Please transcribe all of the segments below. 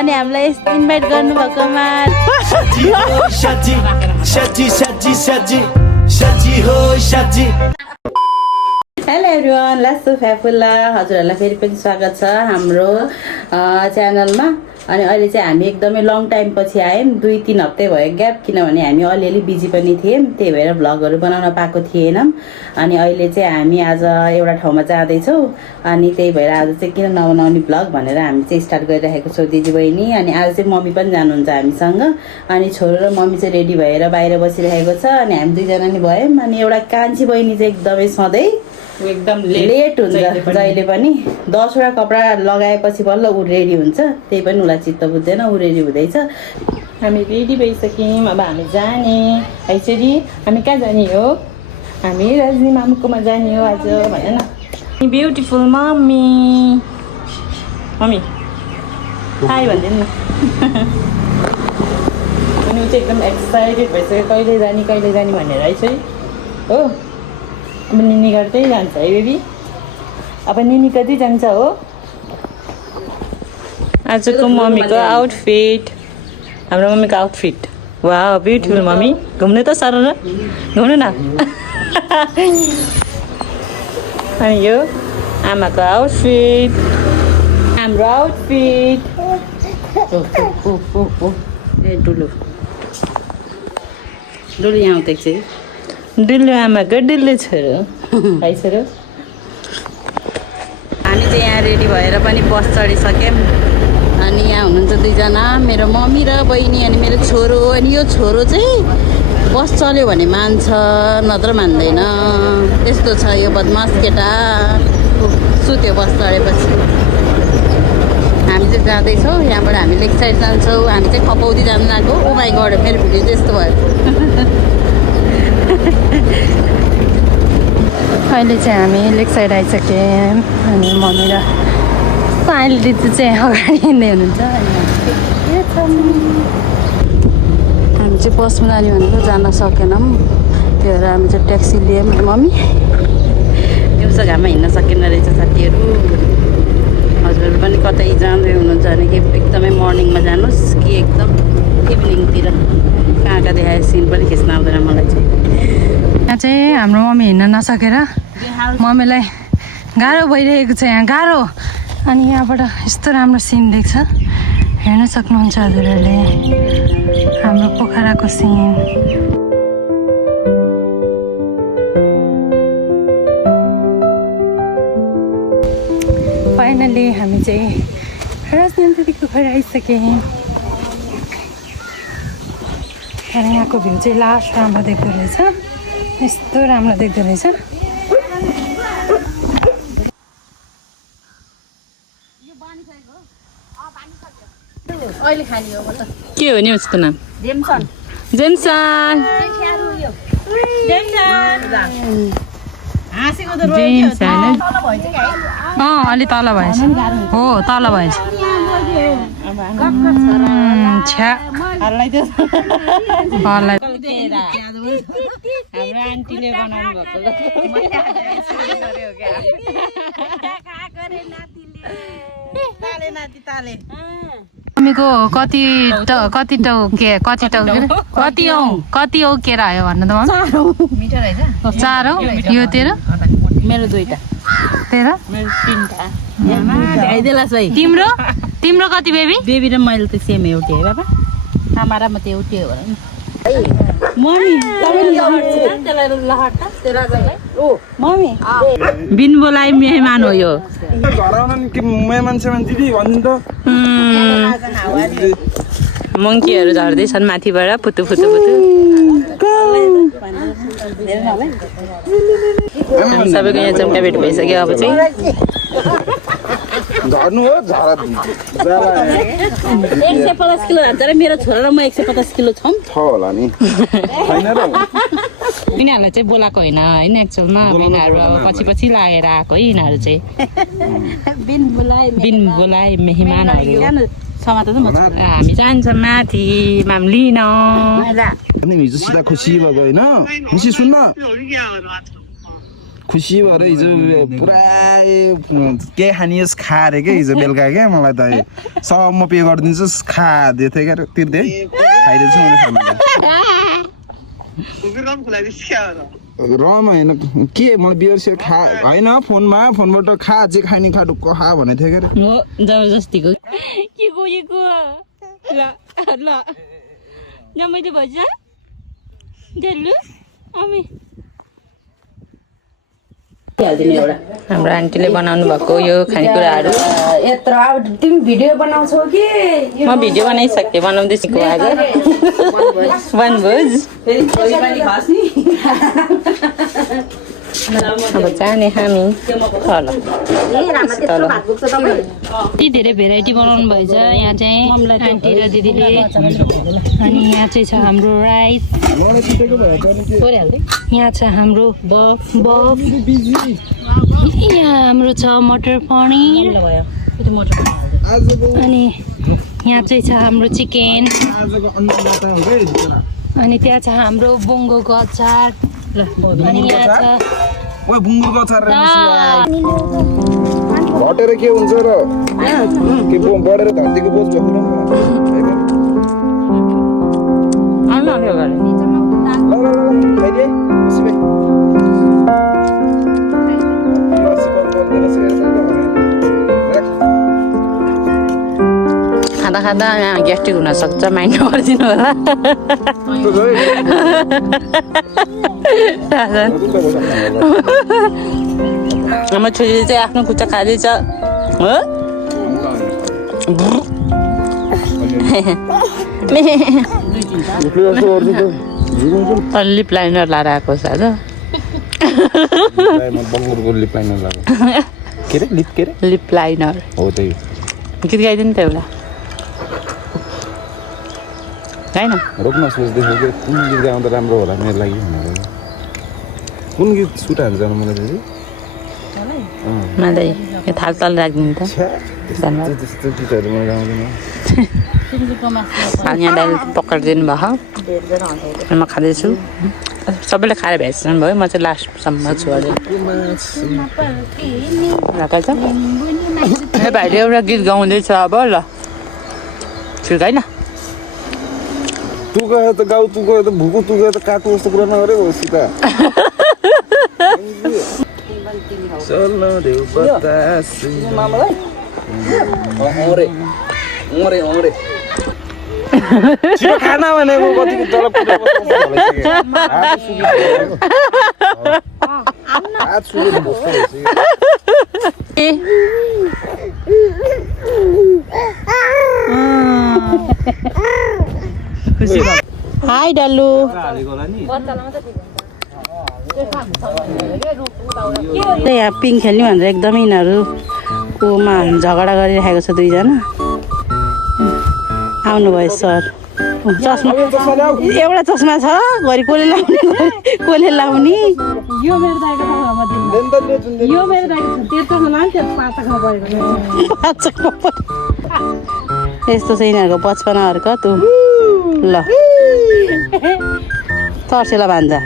अनि हामीलाई इन्भाइट गर्नुभएकोमा हेलो एभ्रिवान, लासो फ्याफुल्ला हजुरहरूलाई फेरि पनि स्वागत छ हाम्रो च्यानलमा। अनि अहिले चाहिँ हामी एकदमै लङ टाइम पछि आयौँ, 2-3 हप्ते भयो ग्याप, किनभने हामी अलिअलि बिजी पनि थियौँ, त्यही भएर भ्लगहरू बनाउन पाएको थिएनौँ। अनि अहिले चाहिँ हामी आज एउटा ठाउँमा जाँदैछौँ, अनि त्यही भएर आज चाहिँ किन नबनाउने भ्लग भनेर हामी चाहिँ स्टार्ट गरिरहेको छौँ दिदी बहिनी। अनि आज चाहिँ मम्मी पनि जानुहुन्छ हामीसँग, अनि छोरो र मम्मी चाहिँ रेडी भएर बाहिर बसिरहेको छ, अनि हामी दुईजना नि भयौँ। अनि एउटा कान्छी बहिनी चाहिँ एकदमै सधैँ एकदम लेट हुन्छ, जहिले पनि 10वटा कपडा लगाएपछि बल्ल ऊ रेडी हुन्छ, त्यही पनि उसलाई चित्त बुझ्दैन, ऊ रेडी हुँदैछ। हामी रेडी भइसक्यौँ, अब हामी जाने हैसरी। हामी कहाँ जाने हो? हामी रजनी मामुकोमा जाने हो आज भन न। ब्युटिफुल मम्मी, मम्मी हाई भनिदिनु न। अनि ऊ चाहिँ एकदम एक्साइटेड भइसक्यो, कहिले जाने भनेर है चाहिँ हो। अब निनी गर्दै जान्छ है बेबी, अब निनी कति जान्छ हो। आजको मम्मीको आउटफिट, हाम्रो मम्मीको आउटफिट, वाह ब्युटिफुल मम्मी। घुम्नु त सर र घुम्नु न। अनि यो आमाको आउटफिट, हाम्रो आउटफिट। ए डुलु डुलु यहाँ आउँदैछ, डुल्लो आमाको डुल्लो छोरो है छोरो। हामी चाहिँ यहाँ रेडी भएर पनि बस चढिसक्यौँ। अनि यहाँ हुनुहुन्छ दुईजना, मेरो मम्मी र बहिनी, अनि मेरो छोरो। अनि यो छोरो चाहिँ बस चल्यो भने मान्छ, नत्र मान्दैन, त्यस्तो छ यो बदमास केटा। सुत्यो बस चढेपछि। हामी चाहिँ जाँदैछौँ, यहाँबाट हामी लेक साइड जान्छौँ। हामी चाहिँ खपौदी जानु आएको। ओ माई गड, फेरि भिडियो त्यस्तो भयो। अहिले चाहिँ हामी लेक साइड आइसक्यौँ, अनि मम्मी र साइल दिदी चाहिँ अगाडि हिँड्दै हुनुहुन्छ। हामी चाहिँ बसमा जाने भनेको जान सकेनौँ, त्यही भएर हामी चाहिँ ट्याक्सी लियौँ। मम्मी दिउँसो घाममा हिँड्न सकेन रहेछ साथीहरू। हजुरहरू पनि कतै जाँदै हुनुहुन्छ भने कि एकदमै मर्निङमा जानुहोस् कि एकदम इभिनिङतिर। कहाँ कहाँ देखाए सिन पनि खिच्न आउँदैन मलाई चाहिँ। यहाँ चाहिँ हाम्रो मम्मी हिँड्न नसकेर मम्मीलाई गाह्रो भइरहेको छ, यहाँ गाह्रो। अनि यहाँबाट यस्तो राम्रो सिन देख्छ, हेर्न सक्नुहुन्छ हजुरहरूले हाम्रो पोखराको सिन। फाइनली हामी चाहिँ राजनन्दीको घर आइसक्यौँ। र यहाँको भ्यू चाहिँ लास्ट राम्रो देख्दो रहेछ, यस्तो राम्रो देख्दो रहेछ। के हो नि उसको नाम? जेमसन। जेमसन अलि तल भएछ हो, तल भएछ। छ्या हाम्रो आन्टीले बनाउनु भएको। मम्मीको कति औ केरा आयो भन्नु त मम्मी? मिठो रहेछ। 4 हो, यो तेरो? मेरो 2टा। तेरो? मेरो 3टा। तिम्रो कति बेबी? बेबी र मैले त सेम एउटै है बाबा। आमा र म त एउटै हो भने मम्मी। मम्मी बिन बोलाइ मेहमान हो यो। मङ्कीहरू झर्दैछन् माथिबाट, पुतु पुतु पुतु। सबैको यहाँ चम्टा भेट भइसक्यो। अब चाहिँ 150 किलो हान्छ र मेरो छोरा र म 150 किलो छौँ होला नि। यिनीहरूलाई चाहिँ बोलाएको होइन होइन, एक्चुअलमा यिनीहरू अब पछि लागेर आएको है। यिनीहरू चाहिँ बिन बोलाइ मेहमानहरू। हामी जान्छौँ माथि माम लिन। हिजो सिधा खुसी भएको होइन? खुसी सुन्न खुसी भएर हिजो पुरा के खाने खा अरे क्या हिजो बेलुका क्या मलाई त सब म पे गरिदिन्छु खा दिएको थिएँ क्या तिर्दै खाइदिन्छु मैले रम होइन के मलाई बियर सियर खा होइन फोनबाट खा जे खाने खा ढुक्क खा भनेको थिएँ क्या हो जबरजस्तीको मैले भन्छ डेलु अमी हालिदिने एउटा हाम्रो आन्टीले बनाउनु भएको यो खानेकुराहरू यत्रो अब तिमी भिडियो बनाउँछौ कि म भिडियो बनाइसकेँ बनाउँदैछु आज वनभोज फेरि छोरी पनि खास नि अब जाने हामी यति धेरै भेराइटी बनाउनु भएछ यहाँ चाहिँ आन्टी र दिदीले अनि यहाँ चाहिँ छ हाम्रो राइस यहाँ छ हाम्रो बफ यहाँ हाम्रो छ मटर पनिर अनि यहाँ चाहिँ छ हाम्रो चिकन अनि त्यहाँ छ हाम्रो बुङ्गोको अचार अनि यहाँ छ बुङ्गुरको अचार घटेर के हुन्छ र के बढेर धरतीको बोझ खाँदा खाँदा ग्यास्ट्रिक हुनसक्छ माइन्ड नगरिदिनु होला हाम्रो छोरीले चाहिँ आफ्नो खुट्टा खाँदैछ हो लिप लाइनर लाएर आएको छ आज लिप लाइनर हो त्यही गीत गाइदिनु त एउटा होइन रोक्न सोच्दैछु कि कुन गीत गाउँदा राम्रो होला मेरो लागि भनेर कुन गीत सुट हान्छ मलाई चाहिँ मलाई यो थाल तल राखिदिनु त धन्यवाद त्यस्तो गीतहरू म गाउँदैन यहाँ दाइले पकाइदिनु भयो म खाँदैछु सबैले खाएर भ्याइसक्नु भयो म चाहिँ लास्टसम्म छु अझै राखेको छ ए भाइले एउटा गीत गाउँदैछ अब ल ठिक होइन तू गयो त गाउँ तू गयो त भुकु तू गयो त काटु जस्तो कुरा नगरे हो सीता चल्न देऊ बतास छिटो खाना भनेको कति तल पुरा बस्छ हात सुकेर बस्छ हाई डल्लु यहाँ पिङ खेल्ने भनेर एकदमै यिनीहरूकोमा झगडा गरिरहेको छ दुईजना आउनुभयो सर चस्मा एउटा चस्मा छ घरि कसले लाउने यो मेरो दाइको यस्तो छ यिनीहरूको 55 तँ ल तर्सेला भान्जा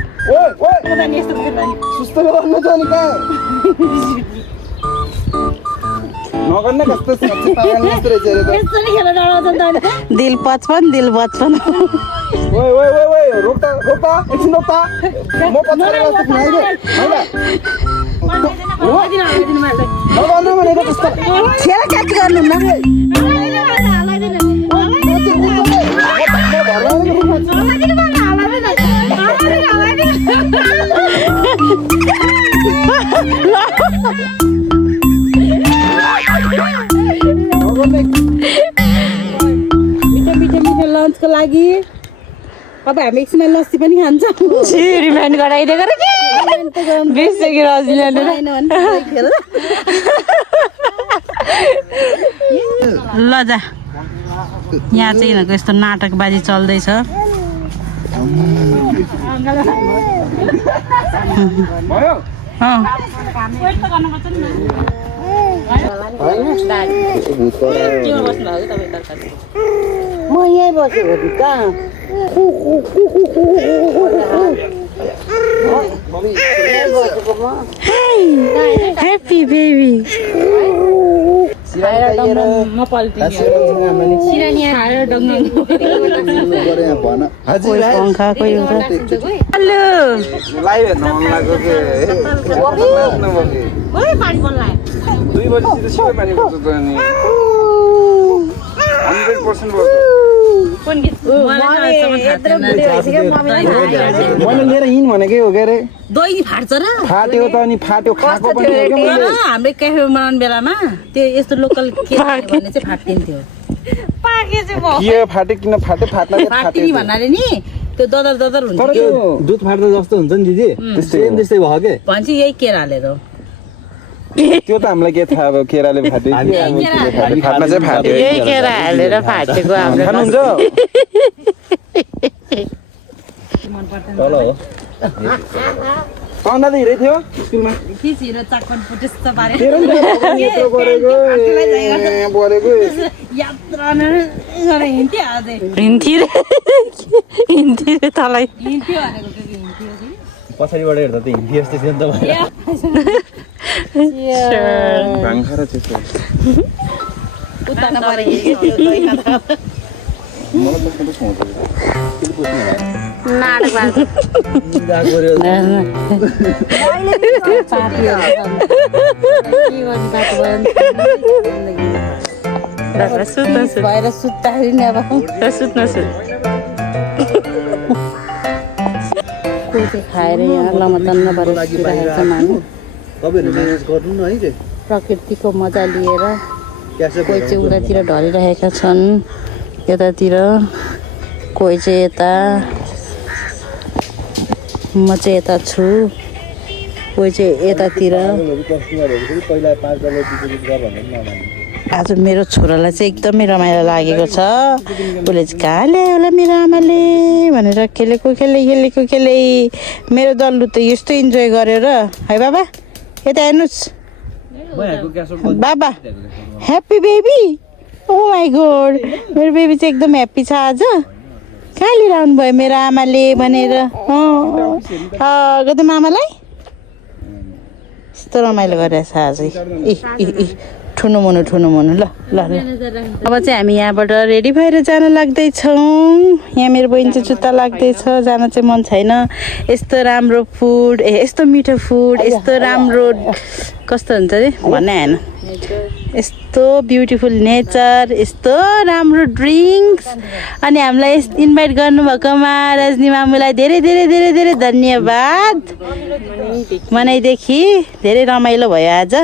दिल 55 दिल 55 मिठो लन्चको लागि अब हामी एकछिनमा लस्सी पनि खान्छौँ रिमाइन्ड गराइदिएको र के बिर्सेको ल जा यहाँ चाहिँ यिनीहरूको यस्तो नाटकबाजी चल्दैछ म यहीँ बसेको छु कहाँ ह्याप्पी बेबी म हजुर पंखा कोही हेलो लाइभ हेर्न मन लाग्यो के 2 बजीतिर सिधै पानी पर्छ त अनि 100% पर्छ मैले लिएर हिँड भनेकै हो के अरे दही फाट्छ र फाट्यो त अनि फाट्यो खाएको पनि हो क्या मैले हाम्रो क्याफे बनाउने बेलामा त्यो यस्तो लोकल के भने चाहिँ फाटिन्थ्यो के फाट्यो किन फाट्यो फाट्ला फाटिनी भन्नाले नि त्यो ददर ददर हुन्छ तर त्यो दुध फाट्दा जस्तो हुन्छ नि दिदी सेम त्यस्तै भयो के भन्छ यही केरा हालेर हो त्यो त हामीलाई के थाहा अब केराले फाट्यो कि अब केले फाट्यो फाट्न चाहिँ फाट्यो यही केरा हालेर फाटेको हाम्रो खानुहुन्छ तल हो पाउँदा त हिँडै थियो स्कुलमा खिचेर चाकन पुटेस्ट पारे तेरो नि यत्रो गरेको परेको यात्रा गरेर हिँड्थ्यो अझै हिँड्थ्यो रे तलाई हिँड्थ्यो भनेको के हिँड्थ्यो पछाडिबाट हेर्दा त हिन्दी जस्तै थियो नि त भाङखा र त्यस्तो उतान परे मलाई त कस्तो सोच्छ भएर सुत्दाखेरि नि अब सुत्न कुर्ती खाएर यहाँ लमतन्न भएर सुतिरहेको छ मानु तपाईँहरू म्यानेज गर्नु न है प्रकृतिको मजा लिएर क्यासे कोही चाहिँ उतातिर ढलिरहेका छन् यतातिर कोही चाहिँ यता म चाहिँ यता छु कोही चाहिँ यतातिर कस्टमरहरू पनि पहिला 5 डलर डिपोजिट गर भन्ने पनि नमान्ने आज मेरो छोरालाई चाहिँ एकदमै रमाइलो लागेको छ उसले चाहिँ कहाँ ल्यायो होला मेरो आमाले भनेर खेलेको मेरो दल्लु त यस्तो इन्जोय गर्यो र है बाबा यता हेर्नुहोस् बाबा happy baby oh my God मेरो बेबी चाहिँ एकदम ह्याप्पी छ आज कहाँ लिएर आउनुभयो मेरो आमाले भनेर गौतम आमालाई यस्तो रमाइलो गरेछ आज ठुनो मुनु ल अब चाहिँ हामी यहाँबाट रेडी भएर जान लाग्दैछौँ यहाँ मेरो बहिनी चाहिँ जुत्ता लाग्दैछ जान चाहिँ मन छैन यस्तो राम्रो फुड यस्तो मिठो फुड यस्तो राम्रो कस्तो हुन्छ अरे भन्ने होइन यस्तो ब्युटिफुल नेचर यस्तो राम्रो ड्रिङ्क्स अनि हामीलाई इन्भाइट गर्नुभएकोमा रजनी मामुलाई धेरै धेरै धेरै धेरै धन्यवाद मनैदेखि धेरै रमाइलो भयो आज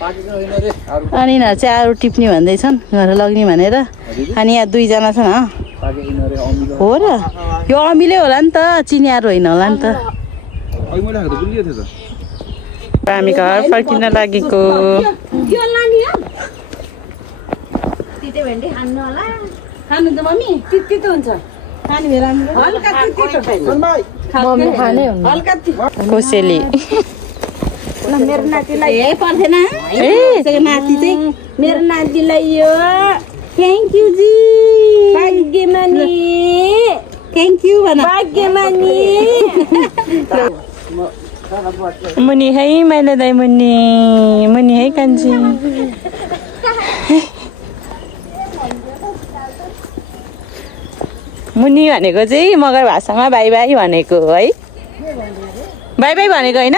अनि यिनीहरू चाहिँ अरू टिप्ने भन्दैछन् घर लग्ने भनेर अनि यहाँ 2 जना छन् हो र यो अमिलै होला नि त चिनियाहरू होइन होला नि त हामी घर फर्किन लागेको कोसेली मेरो नातिलाई पर्दैन नाति चाहिँ मेरो नातिलाई यो थ्याङ्क यू जी भाग्यमानी थ्याङ्क यू भन भाग्यमानी मुनि है मैले दाइ मुनि है कान्छी मुनि भनेको चाहिँ मगर भाषामा बाई बाई भनेको है बाई बाई भनेको होइन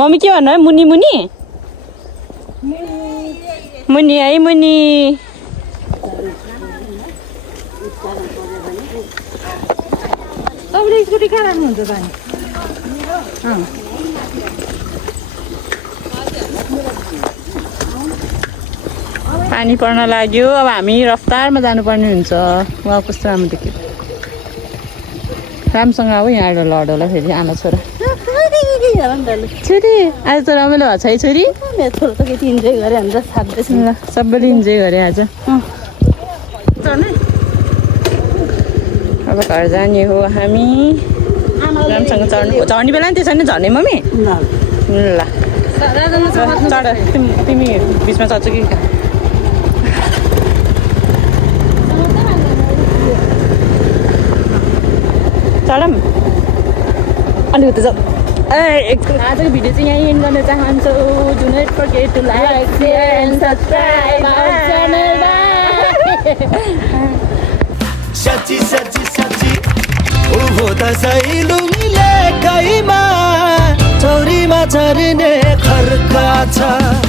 मम्मी के भन्नु है मुनि है मुनि तपाईँले स्कुटी कहाँ राख्नुहुन्छ त पानी पर्न लाग्यो अब हामी रफ्तारमा जानुपर्ने हुन्छ उहाँ कस्तो राम्रो देख्यो राम्रोसँग अब यहाँबाट लड होला फेरि आमा छोरा छोरी आज त रमाइलो भएको छ है छोरी मेरो छोरा त केटी इन्जोय गरेँ अन्त साथै ल सबैले इन्जोय गरे आज अब घर जाने हो हामी राम्रोसँग चढ्ने बेला नि त्यसो नि झर्ने मम्मी ल चढ तिमी बिचमा चढ्छौ कि उता जाऊ आजको भिडियो चाहिँ यहीँ एन्ड गर्न चाहन्छु do not forget to like share and subscribe our channel साँच्ची साँच्ची साँच्ची ऊ दसैँ लुङ्गीले कैमा चौरीमा चढ्ने खर्का छ